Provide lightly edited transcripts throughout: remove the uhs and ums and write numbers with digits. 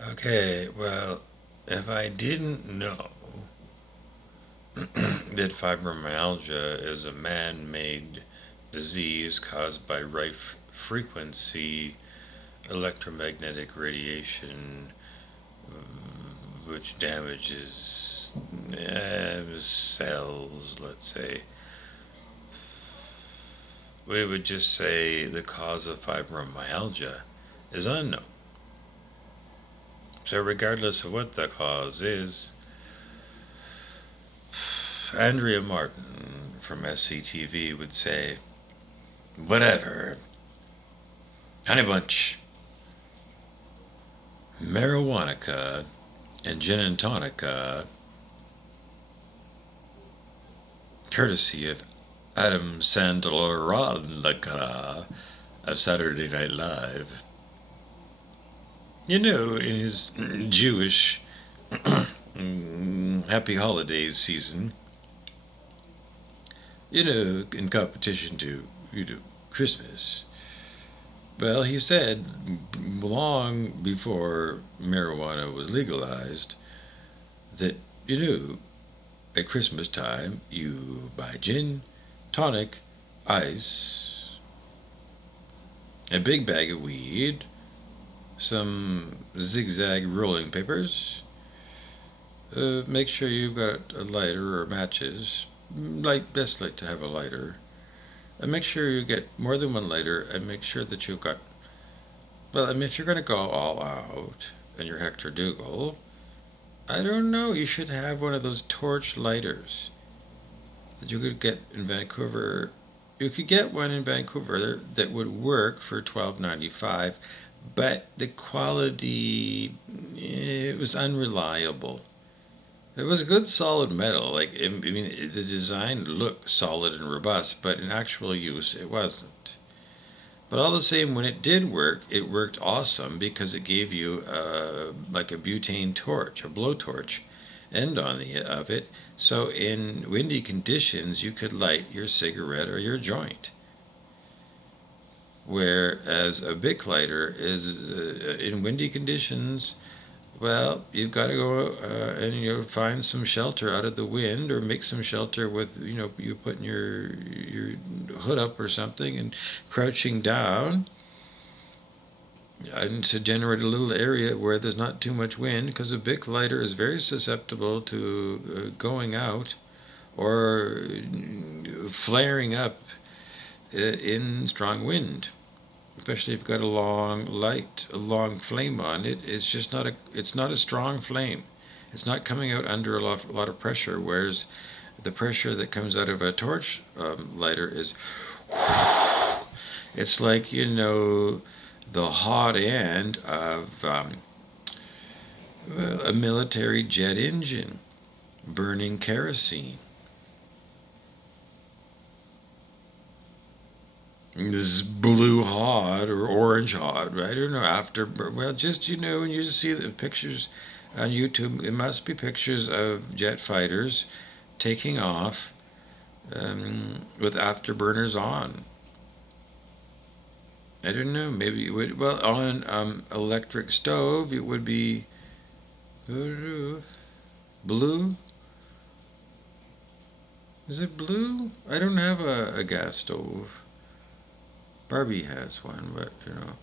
Okay, well, if I didn't know that fibromyalgia is a man made disease caused by frequency electromagnetic radiation, which damages cells, let's say, we would just say the cause of fibromyalgia is unknown. So, regardless of what the cause is, Andrea Martin from SCTV would say, whatever, honey bunch, marijuana, and gin and tonica, courtesy of Adam Sandler of Saturday Night Live. You know, in his Jewish Happy Holidays season, in competition to, Christmas. Well, he said long before marijuana was legalized that, at Christmas time, you buy gin, tonic, ice, a big bag of weed, some zigzag rolling papers. Make sure you've got a lighter or matches. Best to have a lighter. And make sure you get more than one lighter, and make sure that you've got. Well, I mean, if you're going to go all out and you're Hector Dougal, I don't know. You should have one of those torch lighters that you could get in Vancouver. You could get one in Vancouver that would work for $12.95, but the quality, it was unreliable. It was good solid metal. The design looked solid and robust, but in actual use, it wasn't. But all the same, when it did work, it worked awesome because it gave you like a butane torch, a blowtorch, end on the of it. So in windy conditions, you could light your cigarette or your joint. Whereas a Bic lighter is in windy conditions, well, you've got to go and find some shelter out of the wind, or make some shelter with you putting your hood up or something and crouching down, and to generate a little area where there's not too much wind, because a Bic lighter is very susceptible to going out or flaring up in strong wind, especially if you've got a long light, a long flame on it. It's not a strong flame. It's not coming out under a lot of pressure, whereas the pressure that comes out of a torch lighter is, it's like, the hot end of a military jet engine burning kerosene. This blue hot or orange hot, I don't know, just, when you see the pictures on YouTube, it must be pictures of jet fighters taking off with afterburners on. I don't know, maybe it would, well, on an electric stove, it would be blue. Is it blue? I don't have a gas stove. Barbie has one, but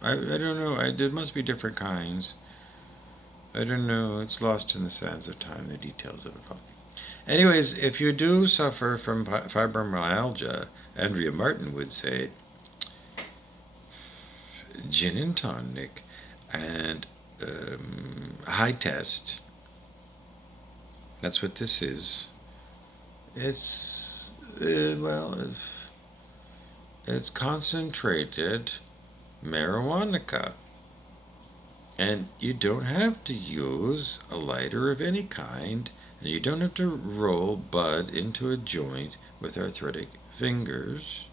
I don't know. There must be different kinds. I don't know. It's lost in the sands of time, the details of it all. Anyways, if you do suffer from fibromyalgia, Andrea Martin would say gin and tonic and high test. That's what this is. It's it's concentrated marijuana. And you don't have to use a lighter of any kind, and you don't have to roll bud into a joint with arthritic fingers.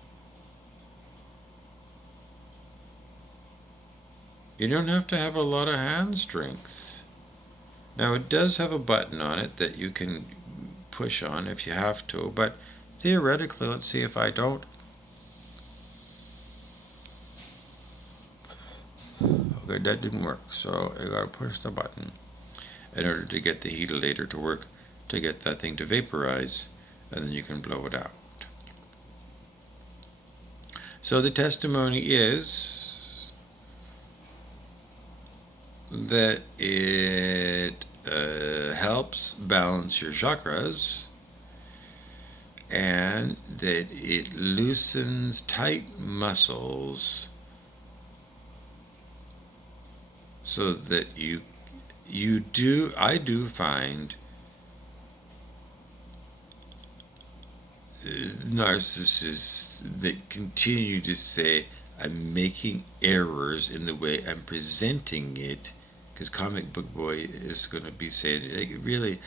You don't have to have a lot of hand strength. Now, it does have a button on it that you can push on if you have to, but theoretically, let's see if I don't. Okay, that didn't work. So I gotta push the button in order to get the heatilator to work, to get that thing to vaporize, and then you can blow it out. So the testimony is that it helps balance your chakras, and that it loosens tight muscles so that I do find narcissists that continue to say I'm making errors in the way I'm presenting it, because Comic Book Boy is going to be saying, like, really,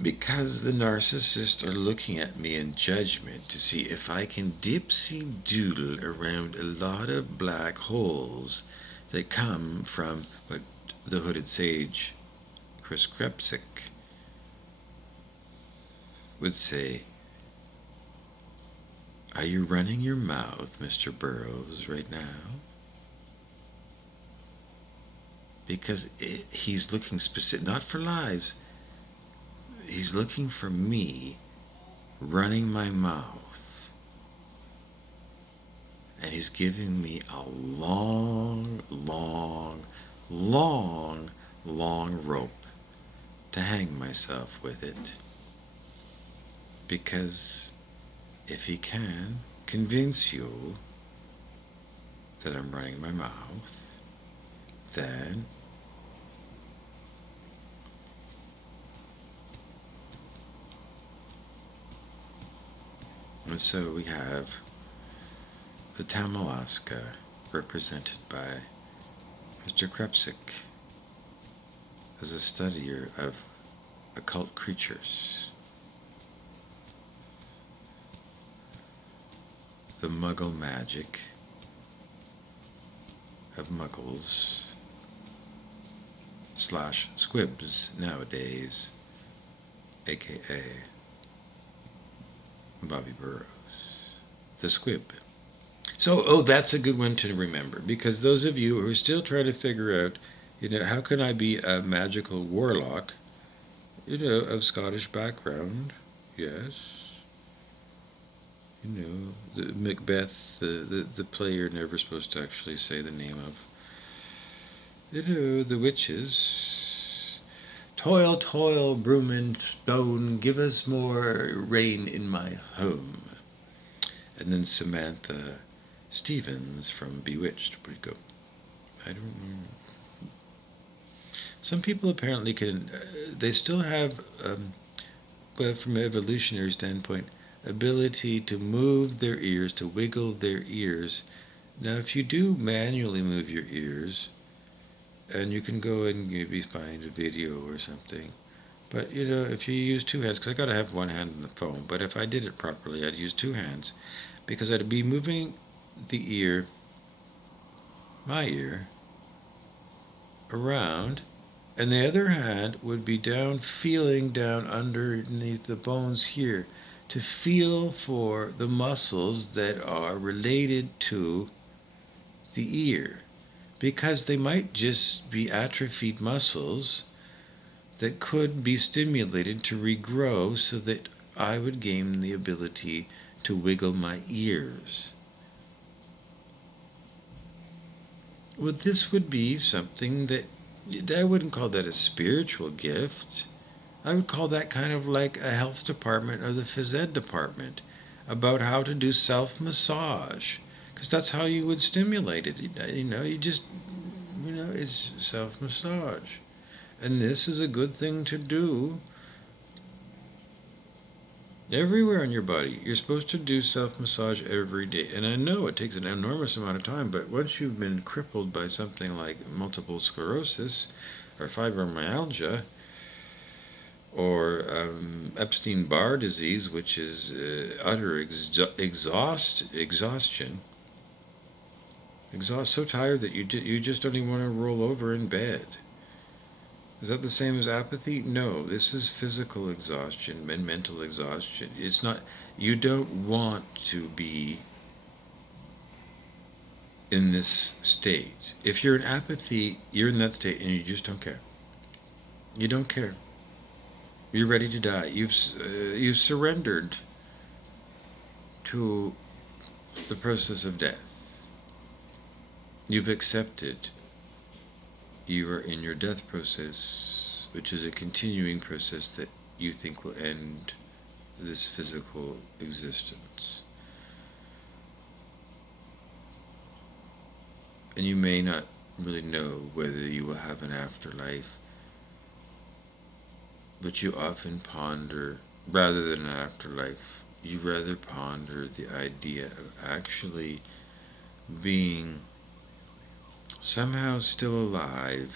because the narcissists are looking at me in judgment to see if I can dipsy doodle around a lot of black holes that come from what the Hooded Sage, Chris Krepsic, would say, are you running your mouth, Mr. Burroughs, right now? Because he's looking specific, not for lies. He's looking for me running my mouth. And he's giving me a long, long, long, long rope to hang myself with it. Because if he can convince you that I'm running my mouth, then and so we have the Tamalaska represented by Mr. Krepsic as a studier of occult creatures. The Muggle magic of Muggles / Squibs nowadays, aka Bobby Burroughs, the Squib. So, that's a good one to remember, because those of you who are still trying to figure out, how can I be a magical warlock, of Scottish background? Yes. The Macbeth, the play you're never supposed to actually say the name of. The witches. Toil, toil, broom and stone, give us more rain in my home. And then Samantha Stevens from Bewitched would go, I don't know. Some people apparently can, they still have, but from an evolutionary standpoint, ability to move their ears, to wiggle their ears. Now, if you do manually move your ears, and you can go and maybe find a video or something, but if you use two hands, because I gotta have one hand on the phone, but if I did it properly, I'd use two hands, because I'd be moving the ear, my ear, around, and the other hand would be down, feeling down underneath the bones here, to feel for the muscles that are related to the ear, because they might just be atrophied muscles that could be stimulated to regrow so that I would gain the ability to wiggle my ears. Well, this would be something that I wouldn't call that a spiritual gift. I would call that kind of like a health department or the phys ed department about how to do self-massage, because that's how you would stimulate it. You just, it's self-massage. And this is a good thing to do everywhere in your body. You're supposed to do self-massage every day. And I know it takes an enormous amount of time, but once you've been crippled by something like multiple sclerosis or fibromyalgia, or Epstein-Barr disease, which is utter exhaustion. So tired that you just don't even want to roll over in bed. Is that the same as apathy? No, this is physical exhaustion and mental exhaustion. It's not. You don't want to be in this state. If you're in apathy, you're in that state and you just don't care. You don't care. You're ready to die. You've surrendered to the process of death. You've accepted. You are in your death process, which is a continuing process that you think will end this physical existence. And you may not really know whether you will have an afterlife, but you often ponder, rather than an afterlife, you rather ponder the idea of actually being somehow still alive,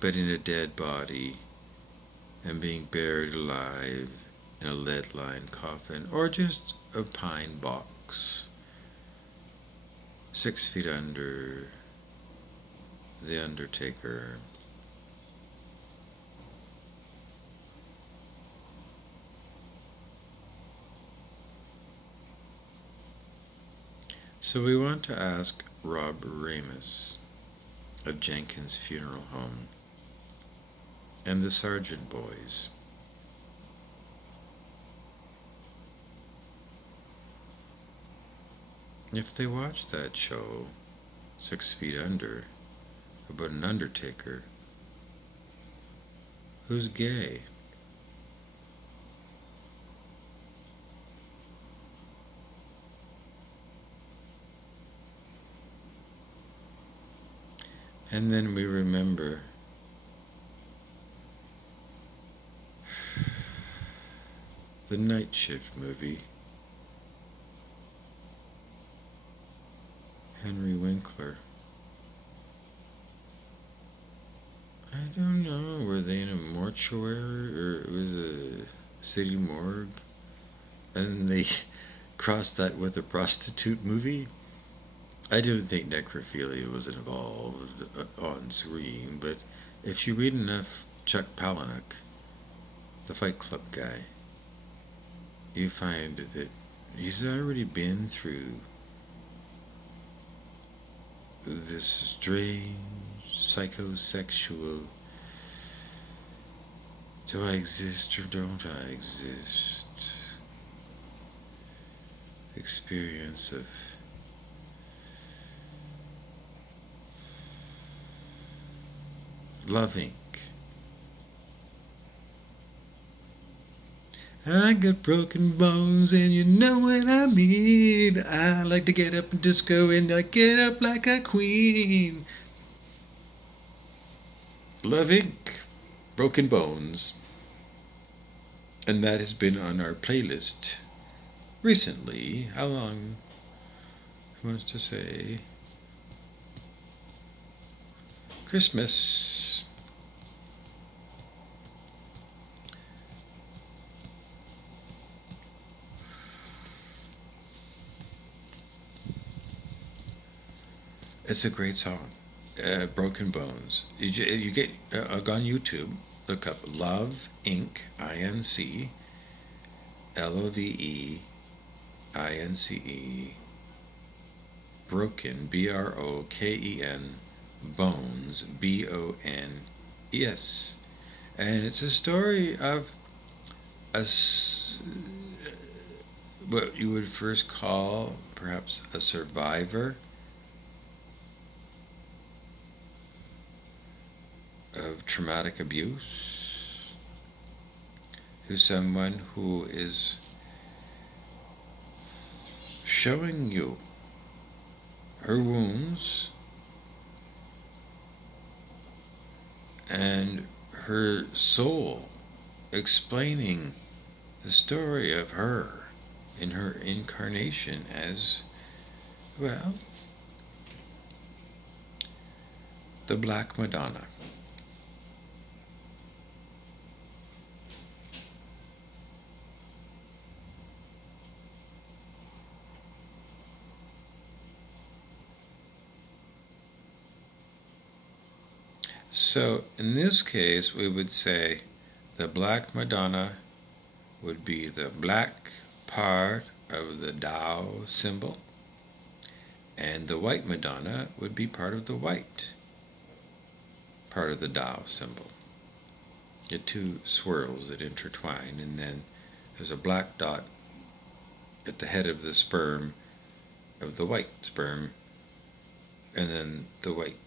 but in a dead body, and being buried alive in a lead-lined coffin, or just a pine box, 6 feet under the undertaker. So we want to ask Rob Ramus of Jenkins Funeral Home and the Sargent Boys, if they watched that show, 6 Feet Under, about an undertaker who's gay. And then we remember the Night Shift movie, Henry Winkler. I don't know, were they in a mortuary or it was a city morgue? And they crossed that with a prostitute movie? I don't think necrophilia was involved on screen, but if you read enough Chuck Palahniuk, the Fight Club guy, you find that he's already been through this strange psychosexual do I exist or don't I exist experience of loving. I got broken bones and you know what I mean. I like to get up and disco and I get up like a queen. Love Inc. Broken Bones. And that has been on our playlist recently. How long? Who wants to say? Christmas. It's a great song. Broken Bones. You get on YouTube. Look up Love Inc. INC. LOVEINCE. Broken BROKEN. Bones BONES. And it's a story of what you would first call perhaps a survivor of traumatic abuse, who's someone who is showing you her wounds and her soul explaining the story of her in her incarnation as, well, the Black Madonna. So in this case, we would say the Black Madonna would be the black part of the Tao symbol, And the white Madonna would be part of the white, part of the Tao symbol. You get two swirls that intertwine, and then there's a black dot at the head of the sperm, of the white sperm, and then the white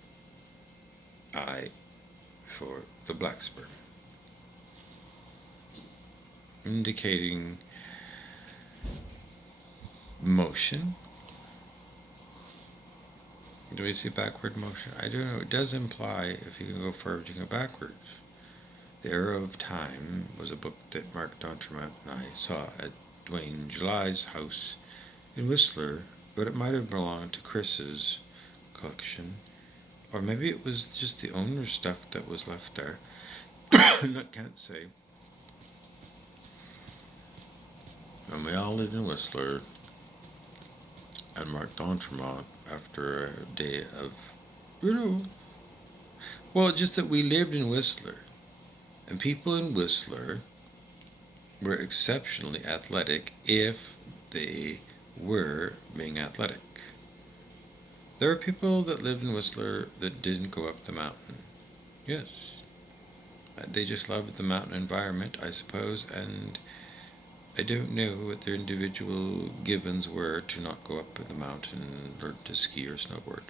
eye for the black sperm, indicating motion. Do we see backward motion? I don't know. It does imply if you can go forward, you can go backwards. The Arrow of Time was a book that Mark D'Entremont and I saw at Dwayne July's house in Whistler, but it might have belonged to Chris's collection, or maybe it was just the owner's stuff that was left there. Can't say. And we all lived in Whistler, and Mark D'Entremont, after a day of, well, just that we lived in Whistler, and people in Whistler were exceptionally athletic if they were being athletic. There were people that lived in Whistler that didn't go up the mountain. Yes. They just loved the mountain environment, I suppose, and I don't know what their individual givens were to not go up the mountain and learn to ski or snowboard.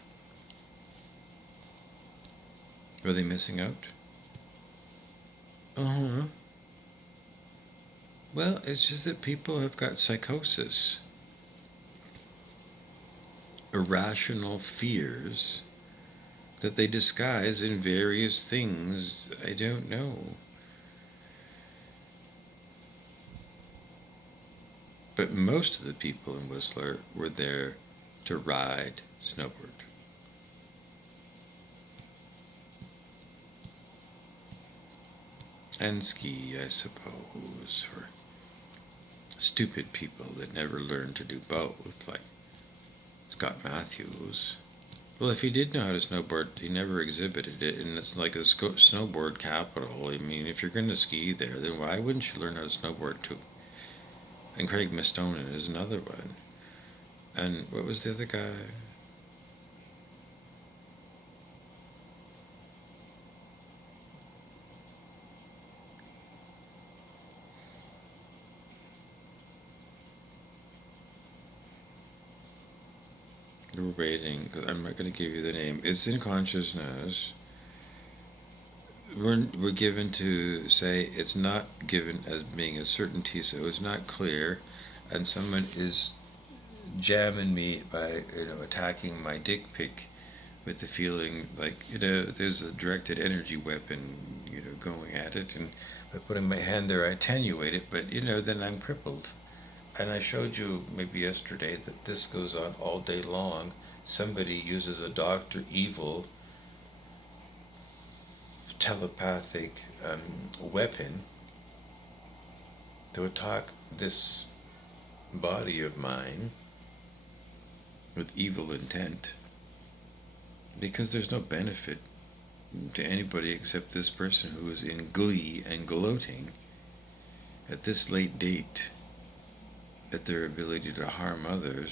Were they missing out? Well, it's just that people have got psychosis, irrational fears that they disguise in various things. I don't know. But most of the people in Whistler were there to ride snowboard. And ski, I suppose, for stupid people that never learned to do both, like Scott Matthews. Well, if he did know how to snowboard, he never exhibited it, and it's like a snowboard capital. I mean, if you're going to ski there, then why wouldn't you learn how to snowboard too? And Craig Mistonen is another one. And what was the other guy? We're waiting, because I'm not going to give you the name. It's in consciousness. We're given to say it's not given as being a certainty, so it's not clear, and someone is jamming me by attacking my dick pic with the feeling like there's a directed energy weapon going at it, and by putting my hand there I attenuate it, but then I'm crippled. And I showed you maybe yesterday that this goes on all day long. Somebody uses a Dr. Evil telepathic weapon to attack this body of mine with evil intent, because there's no benefit to anybody except this person who is in glee and gloating at this late date at their ability to harm others,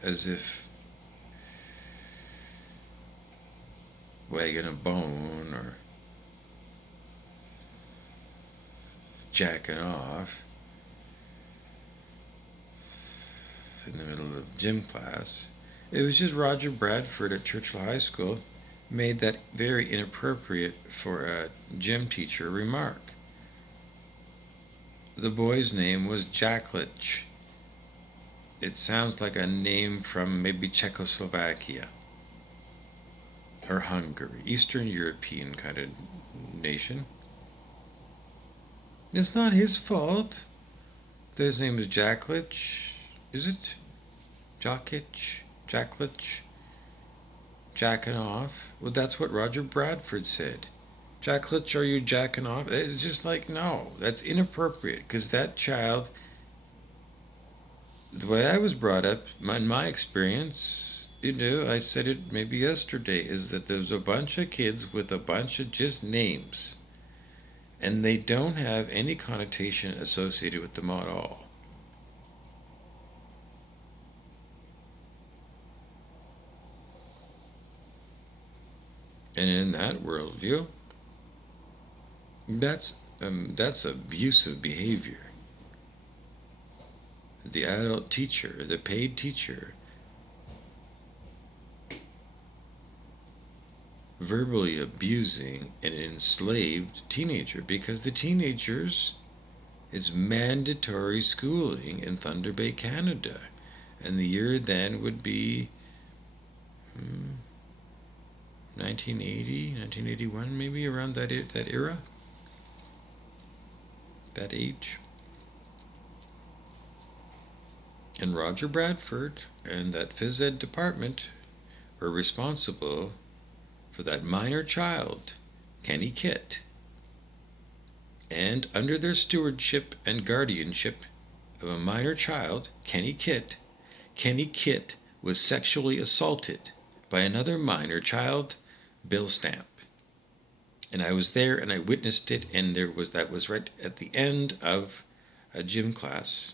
as if wagging a bone or jacking off in the middle of gym class. It was just Roger Bradford at Churchill High School made that very inappropriate for a gym teacher remark. The boy's name was Jaklich. It sounds like a name from maybe Czechoslovakia or Hungary, Eastern European kind of nation. It's not his fault. His name is Jaklich. Is it? Jaklich? Jacking off? Well, that's what Roger Bradford said. Jaklich, are you jacking off? It's just like, no, that's inappropriate, because that child, the way I was brought up, in my experience, I said it maybe yesterday, is that there's a bunch of kids with a bunch of just names, and they don't have any connotation associated with them at all. And in that worldview, that's abusive behavior. The adult teacher, the paid teacher, verbally abusing an enslaved teenager, because the teenagers is mandatory schooling in Thunder Bay, Canada. And the year then would be 1980, 1981, maybe, around that era, that age. And Roger Bradford and that phys ed department were responsible for that minor child, Kenny Kitt. And under their stewardship and guardianship of a minor child, Kenny Kitt was sexually assaulted by another minor child, Bill Stamp. And I was there and I witnessed it, and that was right at the end of a gym class.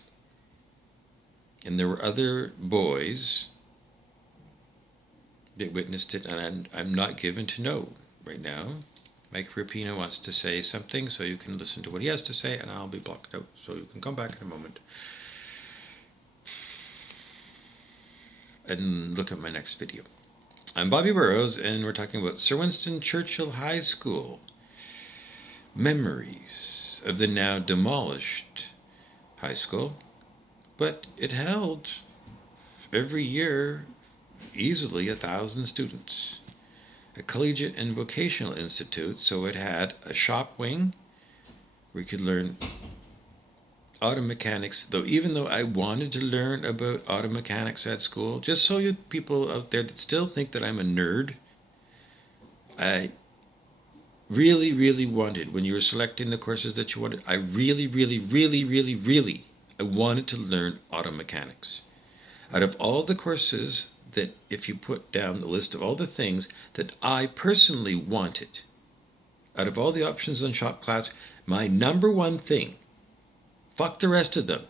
And there were other boys that witnessed it, and I'm not given to know right now. Mike Rapina wants to say something, so you can listen to what he has to say, and I'll be blocked out, so you can come back in a moment and look at my next video. I'm Bobby Burrows, and we're talking about Sir Winston Churchill High School. Memories of the now demolished high school, but it held every year easily 1,000 students. A collegiate and vocational institute, so it had a shop wing where you could learn auto mechanics, even though I wanted to learn about auto mechanics at school, just so you people out there that still think that I'm a nerd, I really, really wanted, when you were selecting the courses that you wanted, I really, I wanted to learn auto mechanics. Out of all the courses that, if you put down the list of all the things that I personally wanted, out of all the options on shop class, my number one thing, fuck the rest of them,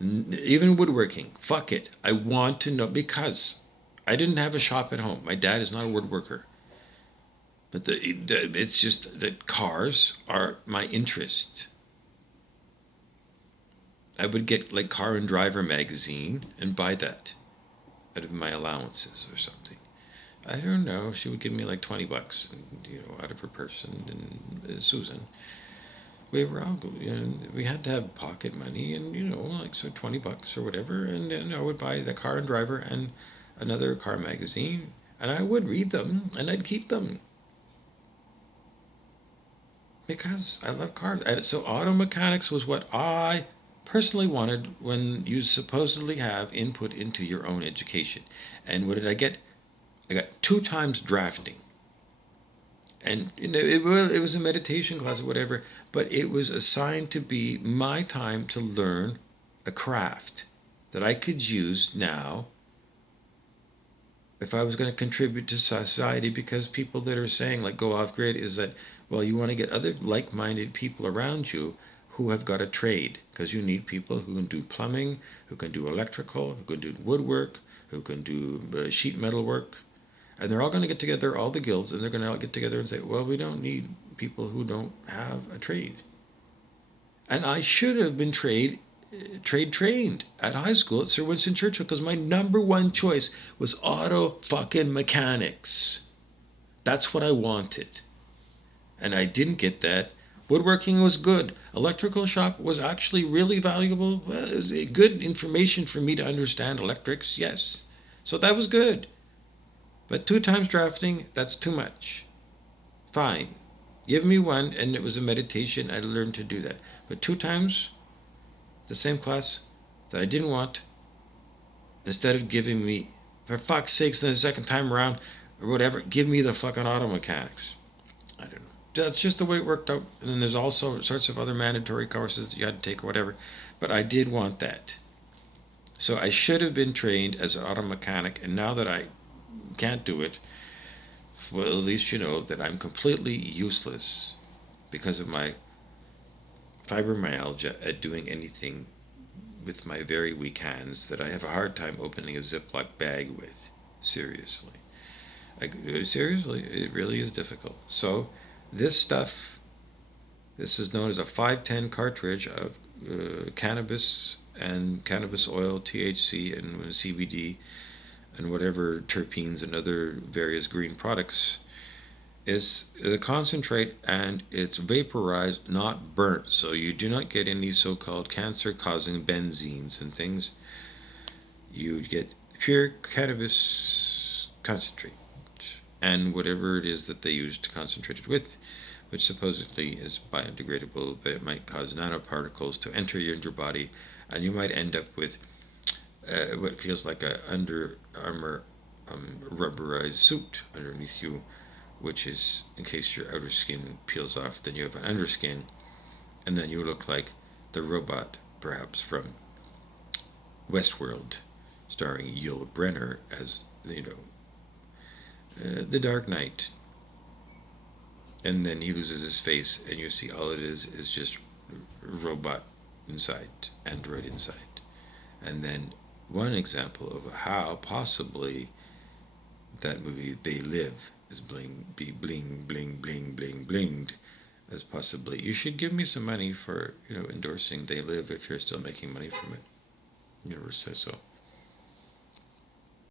even woodworking, fuck it, I want to know, because I didn't have a shop at home. My dad is not a woodworker. But it's just that cars are my interest. I would get like Car and Driver magazine and buy that out of my allowances or something. I don't know. She would give me like $20, out of her purse. And Susan, we were all, we had to have pocket money, and like so $20 or whatever. And I would buy the Car and Driver and another car magazine, and I would read them, and I'd keep them. Because I love cars. And so auto mechanics was what I personally wanted when you supposedly have input into your own education. And what did I get? I got 2 times drafting. And it was a meditation class or whatever, but it was assigned to be my time to learn a craft that I could use now if I was going to contribute to society. Because people that are saying, like, go off grid, is that, well, you want to get other like-minded people around you who have got a trade, because you need people who can do plumbing, who can do electrical, who can do woodwork, who can do sheet metal work. And they're all going to get together, all the guilds, and they're going to all get together and say, well, we don't need people who don't have a trade. And I should have been trade trained at high school at Sir Winston Churchill, because my number one choice was auto fucking mechanics. That's what I wanted. And I didn't get that. Woodworking was good. Electrical shop was actually really valuable. Well, it was good information for me to understand electrics, yes. So that was good. But 2 times drafting, that's too much. Fine. Give me 1, and it was a meditation. I learned to do that. But 2 times, the same class that I didn't want, instead of giving me, for fuck's sakes, then the second time around, or whatever, give me the fucking auto mechanics. I don't know. That's just the way it worked out. And then there's also sorts of other mandatory courses that you had to take or whatever. But I did want that. So I should have been trained as an auto mechanic, and now that I can't do it, well, at least you know that I'm completely useless because of my fibromyalgia at doing anything with my very weak hands, that I have a hard time opening a Ziploc bag with. Seriously. Like, seriously, it really is difficult. So, this stuff, this is known as a 510 cartridge of cannabis and cannabis oil, THC, and CBD, and whatever terpenes and other various green products is the concentrate, and it's vaporized, not burnt, so you do not get any so-called cancer-causing benzenes and things. You get pure cannabis concentrate and whatever it is that they use to concentrate it with, which supposedly is biodegradable, but it might cause nanoparticles to enter your body, and you might end up with what feels like a Under Armour rubberized suit underneath you, which is in case your outer skin peels off, then you have an underskin, and then you look like the robot, perhaps from Westworld, starring Yul Brynner as the Dark Knight. And then he loses his face, and you see all it is just robot inside, android inside. And then one example of how possibly that movie They Live is be bling bling bling bling blinged as possibly. You should give me some money for endorsing They Live if you're still making money from it. Universe says so.